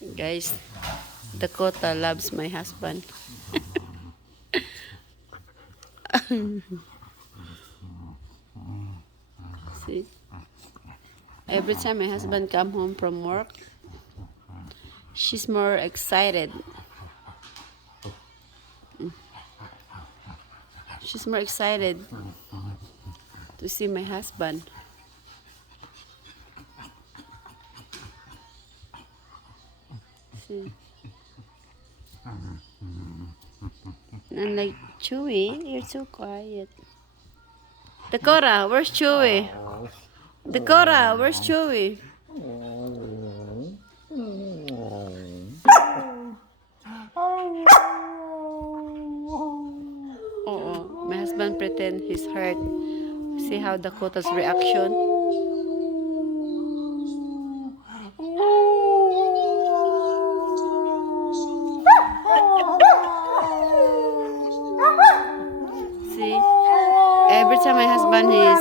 Guys, Dakota loves my husband. See? Every time my husband come home from work, she's more excited. She's more excited to see my husband. See? And like, Chewy, you're so quiet. Dakota, where's Chewy? Dakota, where's Chewy? Oh, my husband pretend he's hurt. See how Dakota's reaction? See? Every time my husband is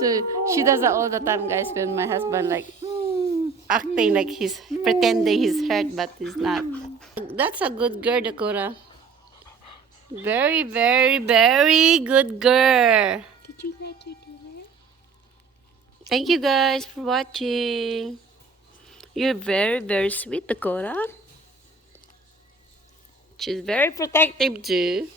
so she does that all the time, guys, when my husband like acting like he's pretending he's hurt, but he's not. That's a good girl, Dakota. Very, very, very good girl. Did you like your dinner? Thank you guys for watching. You're very, very sweet, Dakota. She's very protective too.